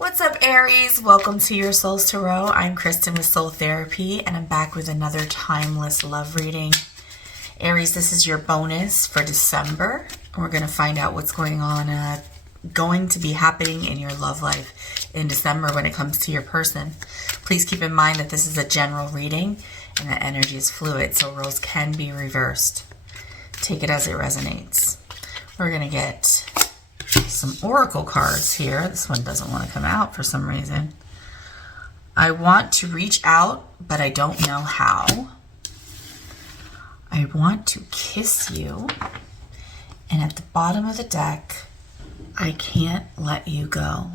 What's up, Aries? Welcome to your Soul's Tarot. I'm Kristen with Soul Therapy, and I'm back with another timeless love reading. Aries, this is your bonus for December. We're going to find out what's going to be happening in your love life in December when it comes to your person. Please keep in mind that this is a general reading and that energy is fluid, so roles can be reversed. Take it as it resonates. We're going to get some oracle cards here. This one doesn't want to come out for some reason. I want to reach out, but I don't know how. I want to kiss you. And at the bottom of the deck, I can't let you go.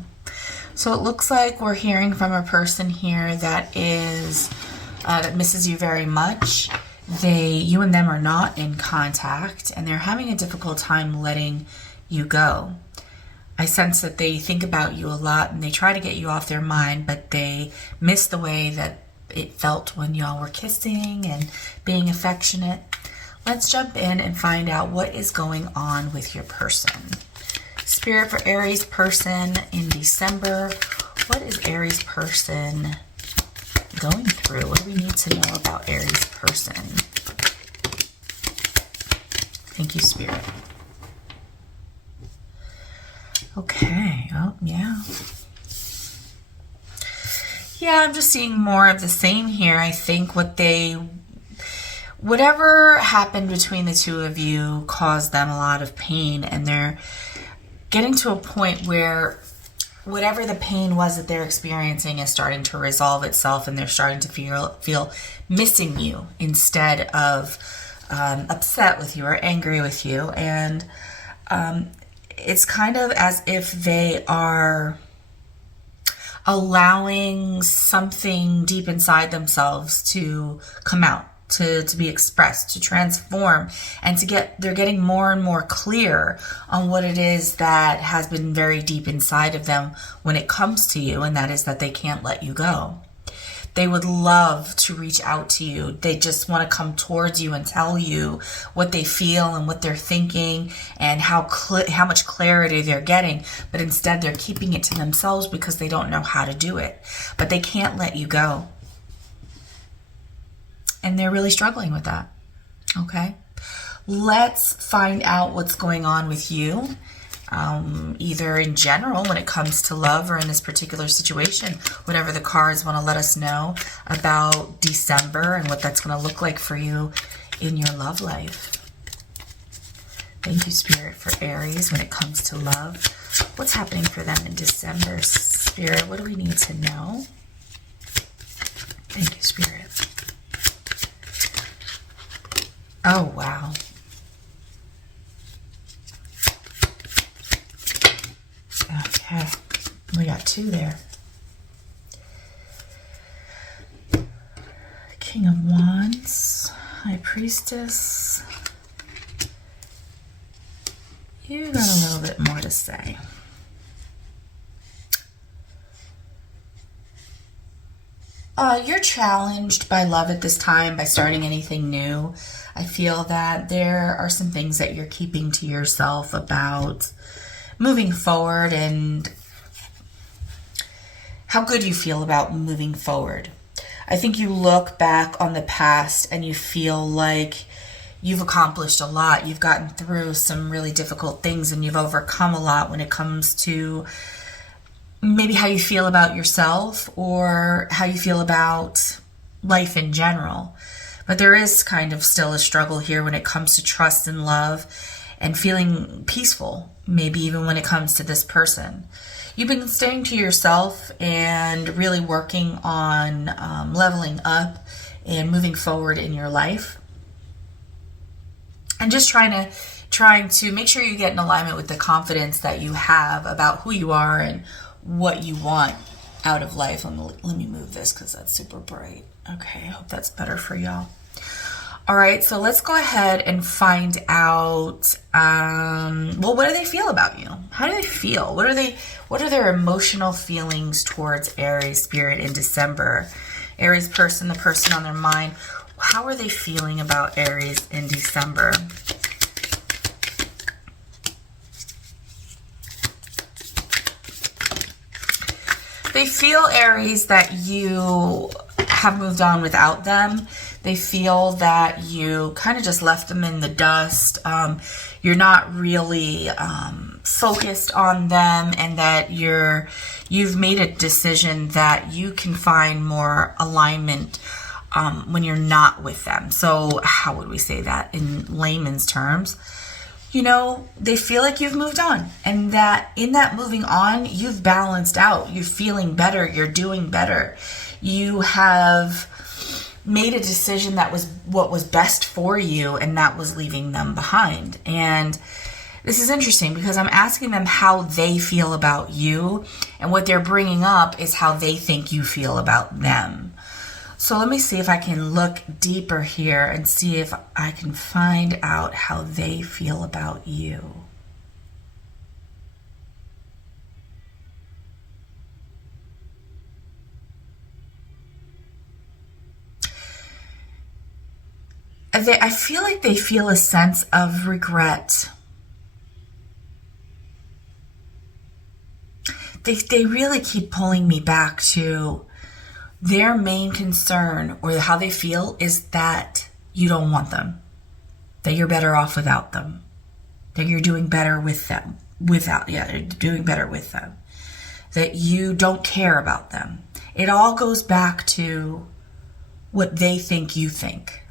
So it looks like we're hearing from a person here that is that misses you very much. You and them are not in contact, and they're having a difficult time letting you go. I sense that they think about you a lot and they try to get you off their mind, but they miss the way that it felt when y'all were kissing and being affectionate. Let's jump in and find out what is going on with your person. Spirit for Aries person in December. What is Aries person going through? What do we need to know about Aries person? Thank you, Spirit. Okay, oh, yeah. Yeah, I'm just seeing more of the same here. I think whatever happened between the two of you caused them a lot of pain, and they're getting to a point where whatever the pain was that they're experiencing is starting to resolve itself, and they're starting to feel missing you instead of upset with you or angry with you. And it's kind of as if they are allowing something deep inside themselves to come out, to be expressed, to transform, and they're getting more and more clear on what it is that has been very deep inside of them when it comes to you, and that is that they can't let you go. They would love to reach out to you. They just want to come towards you and tell you what they feel and what they're thinking and how much clarity they're getting. But instead, they're keeping it to themselves because they don't know how to do it. But they can't let you go. And they're really struggling with that. Okay? Let's find out what's going on with you. Either in general when it comes to love or in this particular situation, whatever the cards want to let us know about December and what that's going to look like for you in your love life. Thank you, Spirit, for Aries when it comes to love. What's happening for them in December? Spirit, what do we need to know? Thank you, Spirit. Oh, wow. Okay, we got two there. King of Wands, High Priestess. You got a little bit more to say. You're challenged by love at this time, by starting anything new. I feel that there are some things that you're keeping to yourself about moving forward and how good you feel about moving forward. I think you look back on the past and you feel like you've accomplished a lot. You've gotten through some really difficult things and you've overcome a lot when it comes to maybe how you feel about yourself or how you feel about life in general. But there is kind of still a struggle here when it comes to trust and love and feeling peaceful, maybe even when it comes to this person. You've been staying to yourself and really working on leveling up and moving forward in your life. And just trying to make sure you get in alignment with the confidence that you have about who you are and what you want out of life. Let me move this because that's super bright. Okay, I hope that's better for y'all. All right, so let's go ahead and find out, what do they feel about you? How do they feel? What are their emotional feelings towards Aries Spirit in December? Aries person, the person on their mind, how are they feeling about Aries in December? They feel, Aries, that you have moved on without them. They feel that you kind of just left them in the dust. You're not really focused on them, and that you've made a decision that you can find more alignment when you're not with them. So how would we say that in layman's terms? You know, they feel like you've moved on, and that in that moving on, you've balanced out. You're feeling better. You're doing better. You have made a decision that was what was best for you, and that was leaving them behind. And this is interesting because I'm asking them how they feel about you, and what they're bringing up is how they think you feel about them. So let me see if I can look deeper here and see if I can find out how they feel about you. I feel like they feel a sense of regret. They really keep pulling me back to their main concern, or how they feel, is that you don't want them, that you're better off without them, that you're doing better with them, doing better with them, that you don't care about them. It all goes back to what they think you think.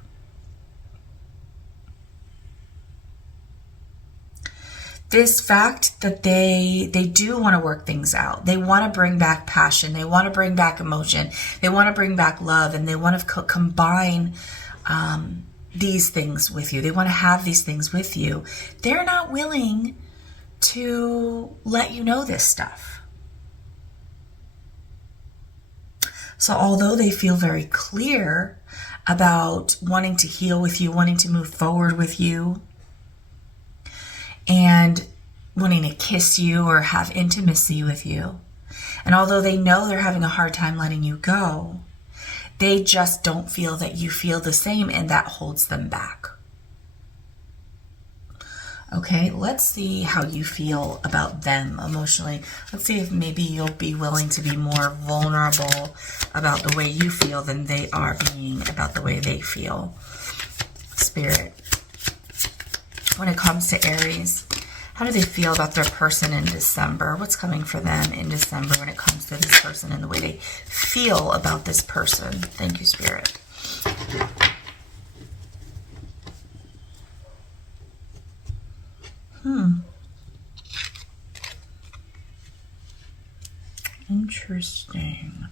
This fact that they do want to work things out. They want to bring back passion. They want to bring back emotion. They want to bring back love, and they want to combine these things with you. They want to have these things with you. They're not willing to let you know this stuff. So although they feel very clear about wanting to heal with you, wanting to move forward with you, and wanting to kiss you or have intimacy with you, and although they know they're having a hard time letting you go, they just don't feel that you feel the same, and that holds them back. Okay, let's see how you feel about them emotionally. Let's see if maybe you'll be willing to be more vulnerable about the way you feel than they are being about the way they feel. Spirit, when it comes to Aries, how do they feel about their person in December? What's coming for them in December when it comes to this person and the way they feel about this person? Thank you, Spirit. Interesting.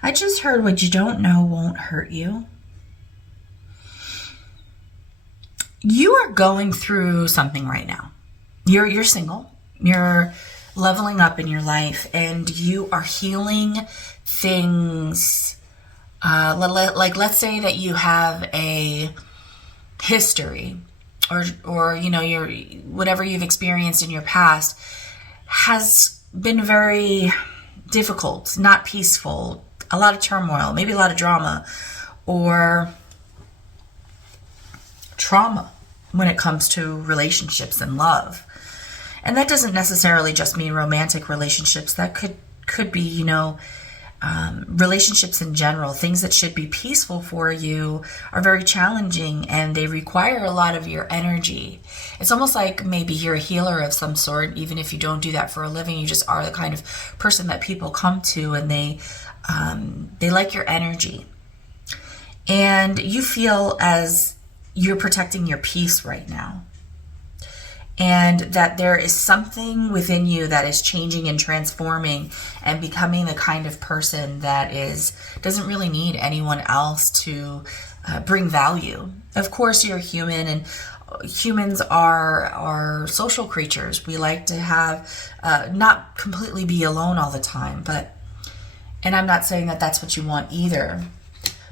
I just heard what you don't know won't hurt you. You are going through something right now. You're single. You're leveling up in your life, and you are healing things. Like let's say that you have a history, or you know, your whatever you've experienced in your past has been very difficult, not peaceful, a lot of turmoil, maybe a lot of drama, or trauma when it comes to relationships and love. And that doesn't necessarily just mean romantic relationships. That could be, you know, relationships in general. Things that should be peaceful for you are very challenging, and they require a lot of your energy. It's almost like maybe you're a healer of some sort, even if you don't do that for a living. You just are the kind of person that people come to, and they like your energy. And you feel as you're protecting your peace right now. And that there is something within you that is changing and transforming and becoming the kind of person that doesn't really need anyone else to bring value. Of course, you're human, and humans are social creatures. We like to have not completely be alone all the time, and I'm not saying that that's what you want either.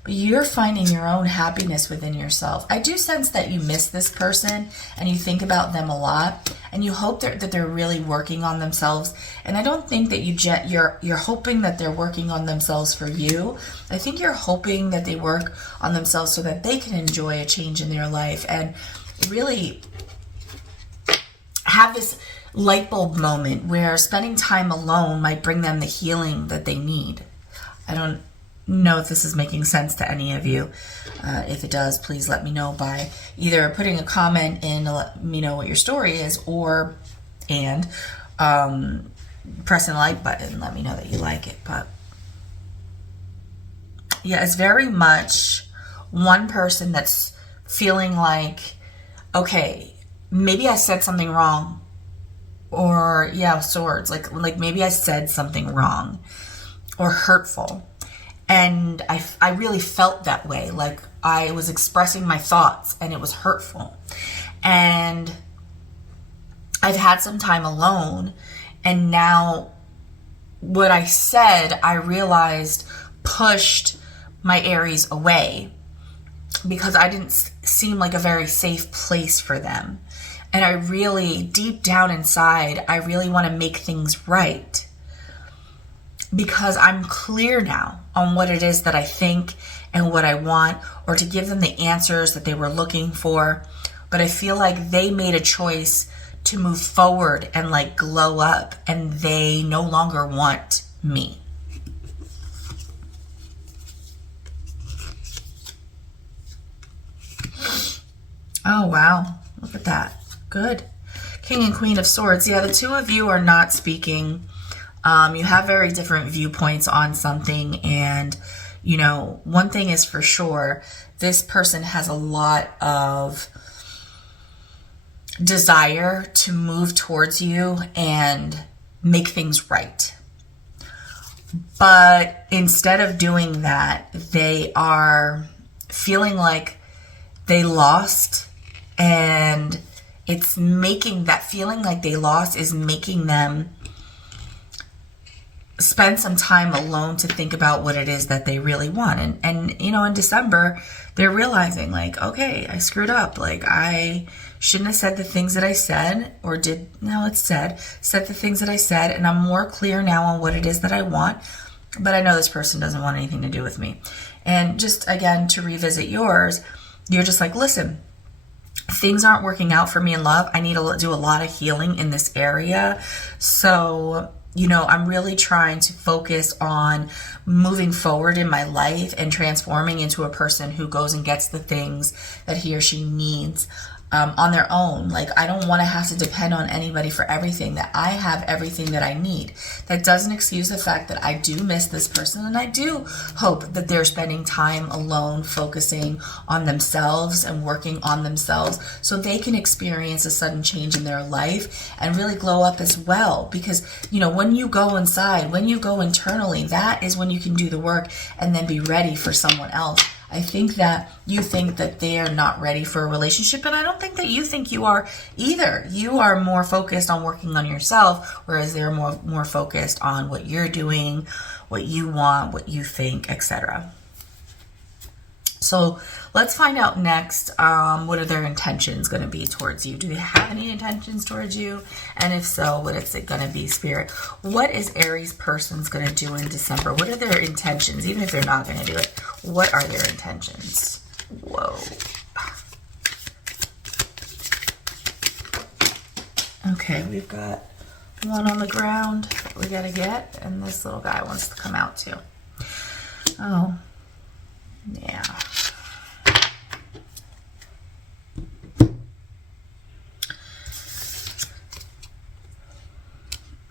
but you're finding your own happiness within yourself. I do sense that you miss this person and you think about them a lot, and you hope that they're really working on themselves. And I don't think that you're hoping that they're working on themselves for you. I think you're hoping that they work on themselves so that they can enjoy a change in their life and really have this light bulb moment where spending time alone might bring them the healing that they need. I don't know if this is making sense to any of you. If it does, please let me know by either putting a comment in to let me know what your story is, or pressing the like button and let me know that you like it. But yeah, it's very much one person that's feeling like, okay, maybe I said something wrong, or yeah, swords, like maybe I said something wrong or hurtful. And I really felt that way. Like I was expressing my thoughts and it was hurtful. And I've had some time alone. And now what I said, I realized pushed my Aries away because I didn't seem like a very safe place for them. And I really, deep down inside, I really want to make things right. Because I'm clear now on what it is that I think and what I want, or to give them the answers that they were looking for. But I feel like they made a choice to move forward and like glow up, and they no longer want me. Oh, wow. Look at that. Good. King and Queen of Swords. Yeah, the two of you are not speaking. You have very different viewpoints on something, and, you know, one thing is for sure, this person has a lot of desire to move towards you and make things right. But instead of doing that, they are feeling like they lost, and it's making that feeling like they lost is making them spend some time alone to think about what it is that they really want. And you know, in December, they're realizing like, okay, I screwed up. Like I shouldn't have said the things that I said, or said the things that I said. And I'm more clear now on what it is that I want, but I know this person doesn't want anything to do with me. And just again, to revisit yours, you're just like, listen, things aren't working out for me in love. I need to do a lot of healing in this area. So, you know, I'm really trying to focus on moving forward in my life and transforming into a person who goes and gets the things that he or she needs on their own. Like, I don't want to have to depend on anybody for everything, that I have everything that I need. That doesn't excuse the fact that I do miss this person, and I do hope that they're spending time alone, focusing on themselves and working on themselves so they can experience a sudden change in their life and really glow up as well. Because, you know, when you go inside, when you go internally, that is when you can do the work and then be ready for someone else. I think that you think that they are not ready for a relationship, and I don't think that you think you are either. You are more focused on working on yourself, whereas they're more focused on what you're doing, what you want, what you think, etc. So let's find out next, what are their intentions going to be towards you? Do they have any intentions towards you? And if so, what is it going to be, Spirit? What is Aries person's going to do in December? What are their intentions? Even if they're not going to do it, what are their intentions? Whoa. Okay, we've got one on the ground that we got to get, and this little guy wants to come out too. Oh, yeah.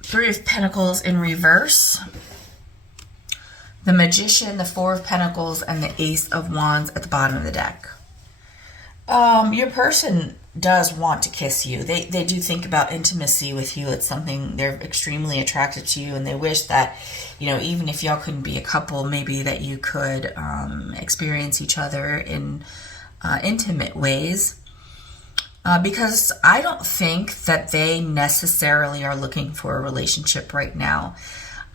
Three of Pentacles in reverse, the Magician, the Four of Pentacles, and the Ace of Wands at the bottom of the deck. Your person does want to kiss you. They do think about intimacy with you. It's something they're extremely attracted to you, and they wish that, you know, even if y'all couldn't be a couple, maybe that you could experience each other in intimate ways. Because I don't think that they necessarily are looking for a relationship right now.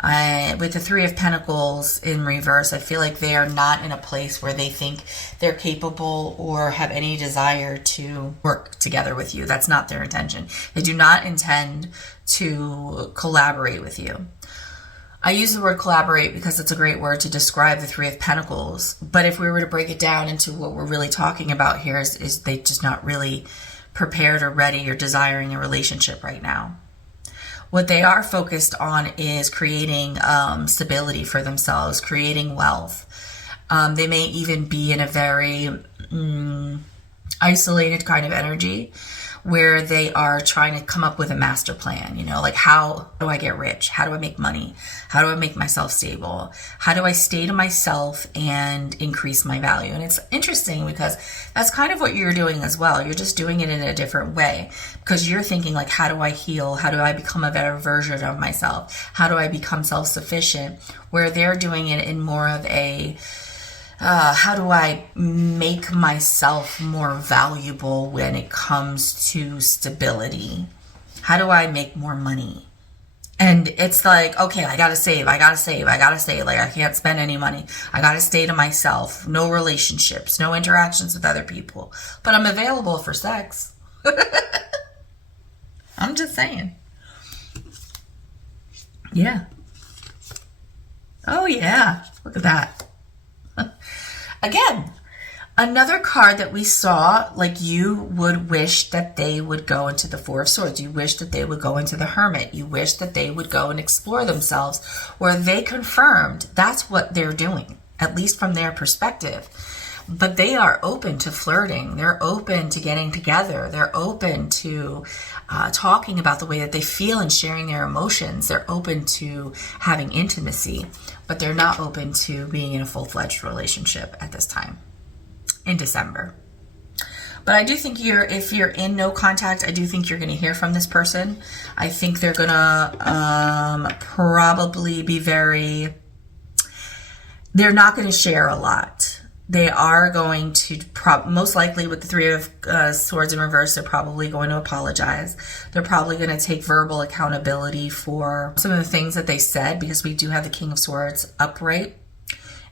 With the Three of Pentacles in reverse, I feel like they are not in a place where they think they're capable or have any desire to work together with you. That's not their intention. They do not intend to collaborate with you. I use the word collaborate because it's a great word to describe the Three of Pentacles. But if we were to break it down into what we're really talking about here is they just not really prepared or ready or desiring a relationship right now. What they are focused on is creating stability for themselves, creating wealth. They may even be in a very isolated kind of energy where they are trying to come up with a master plan, you know, like how do I get rich? How do I make money? How do I make myself stable? How do I stay to myself and increase my value? And it's interesting because that's kind of what you're doing as well. You're just doing it in a different way because you're thinking like, how do I heal? How do I become a better version of myself? How do I become self-sufficient? Where they're doing it in more of a how do I make myself more valuable when it comes to stability? How do I make more money? And it's like, okay, I gotta save. Like, I can't spend any money. I gotta stay to myself. No relationships, no interactions with other people. But I'm available for sex. I'm just saying. Yeah. Oh, yeah. Look at that. Again, another card that we saw, like you would wish that they would go into the Four of Swords. You wish that they would go into the Hermit. You wish that they would go and explore themselves, where they confirmed that's what they're doing, at least from their perspective. But they are open to flirting. They're open to getting together. They're open to talking about the way that they feel and sharing their emotions. They're open to having intimacy, but they're not open to being in a full-fledged relationship at this time in December. But I do think if you're in no contact, I do think you're going to hear from this person. I think they're going to probably be they're not going to share a lot. They are going to, most likely with the Three of Swords in reverse, they're probably going to apologize. They're probably going to take verbal accountability for some of the things that they said, because we do have the King of Swords upright.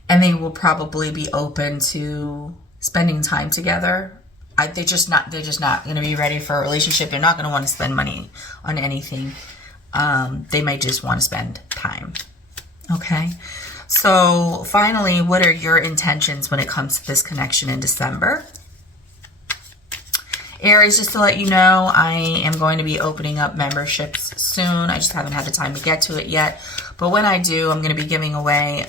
And they will probably be open to spending time together. They're just not going to be ready for a relationship. They're not going to want to spend money on anything. They might just want to spend time. Okay. So finally, what are your intentions when it comes to this connection in December? Aries, just to let you know, I am going to be opening up memberships soon. I just haven't had the time to get to it yet. But when I do, I'm going to be giving away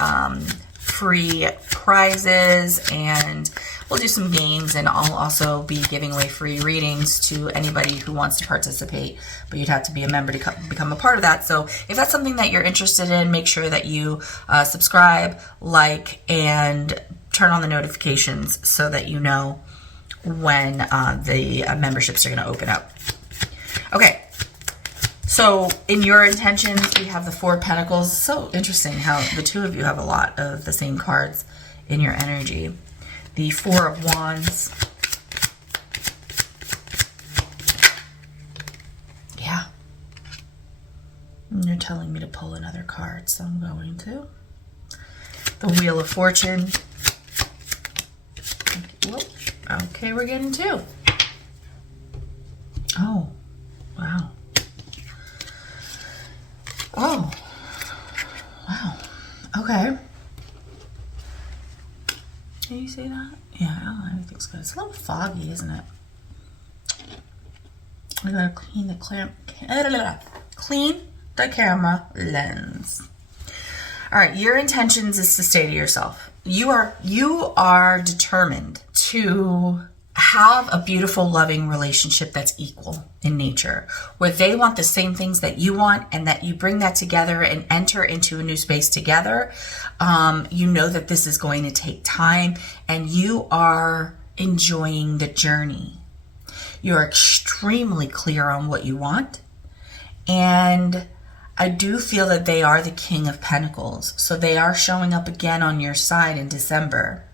free prizes, and we'll do some games, and I'll also be giving away free readings to anybody who wants to participate, but you'd have to be a member to become a part of that. So if that's something that you're interested in, make sure that you subscribe, like, and turn on the notifications so that you know when the memberships are going to open up. Okay. So in your intentions, we have the Four of Pentacles. So interesting how the two of you have a lot of the same cards in your energy. The Four of Wands. Yeah. And you're telling me to pull another card, so I'm going to. The Wheel of Fortune. Whoop. Okay, we're getting two. Oh, wow. Oh, wow. Okay. Can you see that? Yeah, everything's good. It's a little foggy, isn't it? I gotta clean the camera lens. All right, your intentions is to say to yourself, you are determined to have a beautiful, loving relationship that's equal in nature, where they want the same things that you want, and that you bring that together and enter into a new space together. You know that this is going to take time, and you are enjoying the journey. You're extremely clear on what you want, and I do feel that they are the King of Pentacles, so they are showing up again on your side in December.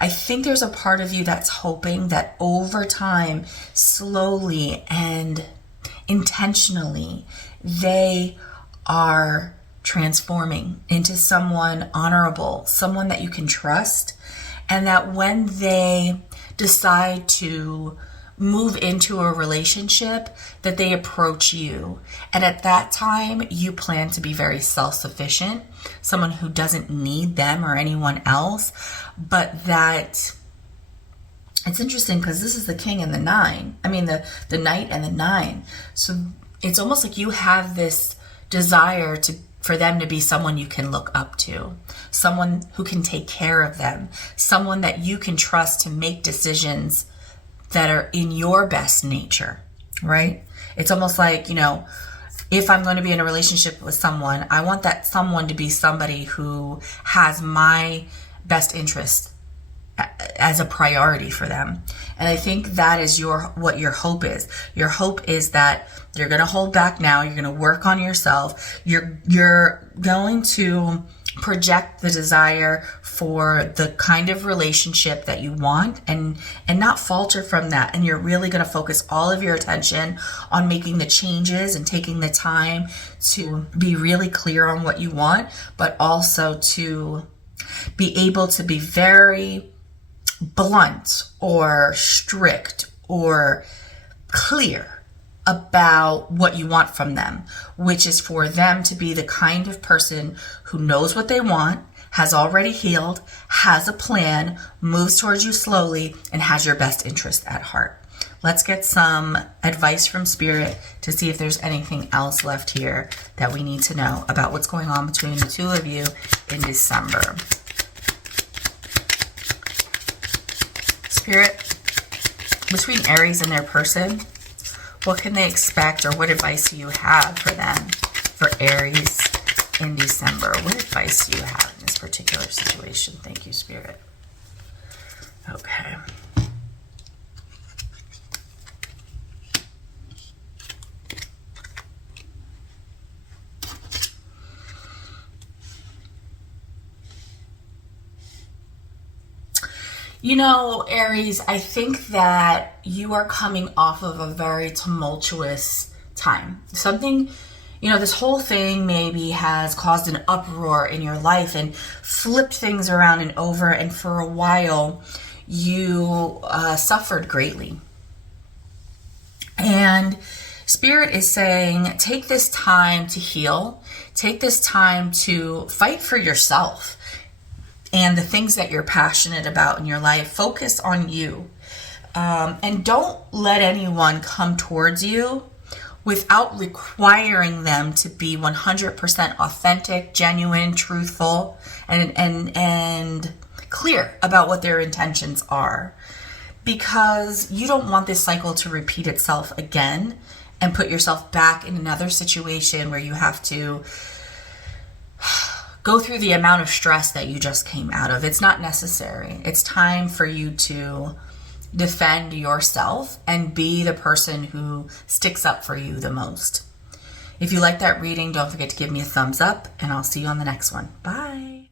I think there's a part of you that's hoping that over time, slowly and intentionally, they are transforming into someone honorable, someone that you can trust, and that when they decide to move into a relationship, that they approach you. And at that time, you plan to be very self-sufficient, someone who doesn't need them or anyone else, but that it's interesting because this is the king and the nine. I mean, the knight and the nine. So it's almost like you have this desire for them to be someone you can look up to, someone who can take care of them, someone that you can trust to make decisions that are in your best nature, right? It's almost like, if I'm going to be in a relationship with someone, I want that someone to be somebody who has my best interest as a priority for them. And I think that is what your hope is. Your hope is that you're going to hold back now. You're going to work on yourself. You're going to project the desire for the kind of relationship that you want and not falter from that. And you're really going to focus all of your attention on making the changes and taking the time to be really clear on what you want, but also to be able to be very blunt or strict or clear about what you want from them, which is for them to be the kind of person who knows what they want, has already healed, has a plan, moves towards you slowly, and has your best interest at heart. Let's get some advice from Spirit to see if there's anything else left here that we need to know about what's going on between the two of you in December. Spirit, between Aries and their person, what can they expect, or what advice do you have for them, for Aries in December? What advice do you have in this particular situation? Thank you, Spirit. Okay. Aries, I think that you are coming off of a very tumultuous time. Something, this whole thing maybe has caused an uproar in your life and flipped things around and over. And for a while, you suffered greatly. And Spirit is saying, take this time to heal. Take this time to fight for yourself and the things that you're passionate about in your life. Focus on you. And don't let anyone come towards you without requiring them to be 100% authentic, genuine, truthful, and clear about what their intentions are. Because you don't want this cycle to repeat itself again and put yourself back in another situation where you have to go through the amount of stress that you just came out of. It's not necessary. It's time for you to defend yourself and be the person who sticks up for you the most. If you like that reading, don't forget to give me a thumbs up, and I'll see you on the next one. Bye.